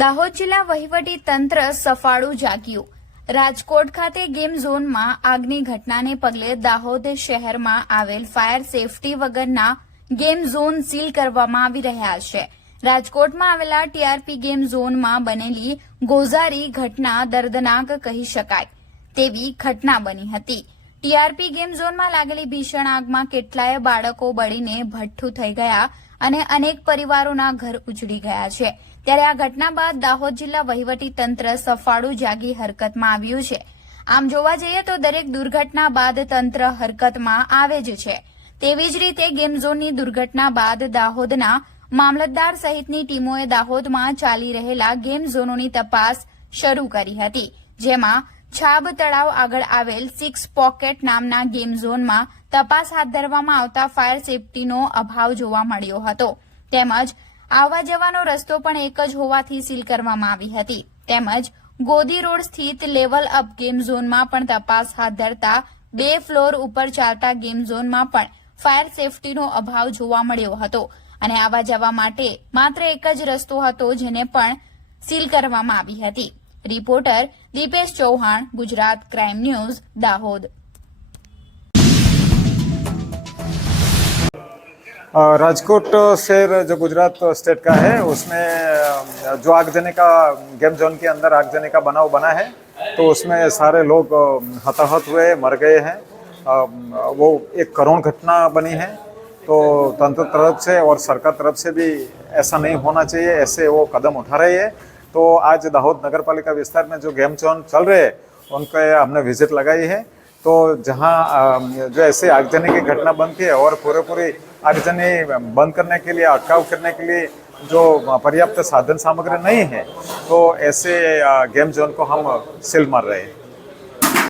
દાહોદ જિલ્લા વહીવટી તંત્ર સફાળું જાગ્યું. રાજકોટ ખાતે ગેમ ઝોનમાં આગની ઘટનાને પગલે દાહોદ શહેરમાં આવેલ ફાયર સેફટી વગરના ગેમ ઝોન સીલ કરવામાં આવી રહ્યા છે. રાજકોટમાં આવેલા ટીઆરપી ગેમ ઝોનમાં બનેલી ગોઝારી ઘટના દર્દનાક કહી શકાય તેવી ઘટના બની હતી. ટીઆરપી ગેમ ઝોનમાં લાગેલી ભીષણ આગમાં કેટલાય બાળકો બળીને ભઠ્ઠું થઈ ગયા અને અનેક પરિવારોના ઘર ઉજળી ગયા છે. ત્યારે આ ઘટના બાદ દાહોદ જિલ્લા વહીવટી તંત્ર સફાળું જાગી હરકતમાં આવ્યું છે. આમ જોવા જઈએ તો દરેક દુર્ઘટના બાદ તંત્ર હરકતમાં આવે જ છે. તેવી જ રીતે ગેમ ઝોનની દુર્ઘટના બાદ દાહોદના મામલતદાર સહિતની ટીમોએ દાહોદમાં ચાલી રહેલા ગેમ ઝોનોની તપાસ શરૂ કરી હતી, જેમાં છાબ તળાવ આગળ આવેલ સિક્સ પોકેટ નામના ગેમ ઝોનમાં તપાસ હાથ ધરવામાં આવતા ફાયર સેફટીનો અભાવ જોવા મળ્યો હતો. તેમજ આવવા જવાનો રસ્તો પણ એક જ હોવાથી સીલ કરવામાં આવી હતી. તેમજ ગોદી રોડ સ્થિત લેવલ અપ ગેમ ઝોનમાં પણ તપાસ હાથ ધરતા બે ફ્લોર ઉપર ચાલતા ગેમ ઝોનમાં પણ ફાયર સેફટીનો અભાવ જોવા મળ્યો હતો. અને આવવા જવા માટે માત્ર એક જ રસ્તો હતો જેને પણ સીલ કરવામાં આવી હતી. reporter Dipesh Chauhan Gujarat crime news Dahod अ, राजकोट शहर जो गुजरात स्टेट का है उसमें अ, जो आगजनी का गेम जोन के अंदर आगजनी का बनाव बना है तो उसमें सारे लोग अ, हताहत हुए मर गए हैं अ, वो एक करुण घटना बनी है तो तंत्र तरफ से और सरकार तरफ से भी ऐसा नहीं होना चाहिए ऐसे वो कदम उठा रही है तो आज दाहोद नगर पालिका विस्तार में जो गेम जोन चल रहे हैं उनके हमने विजिट लगाई है तो जहाँ अ, जो ऐसे आगजनी की घटना बनती है और पूरे पूरी आगजनी बंद करने के लिए अटकाव करने के लिए जो पर्याप्त साधन सामग्री नहीं है तो ऐसे अ, गेम जोन को हम सील मार रहे हैं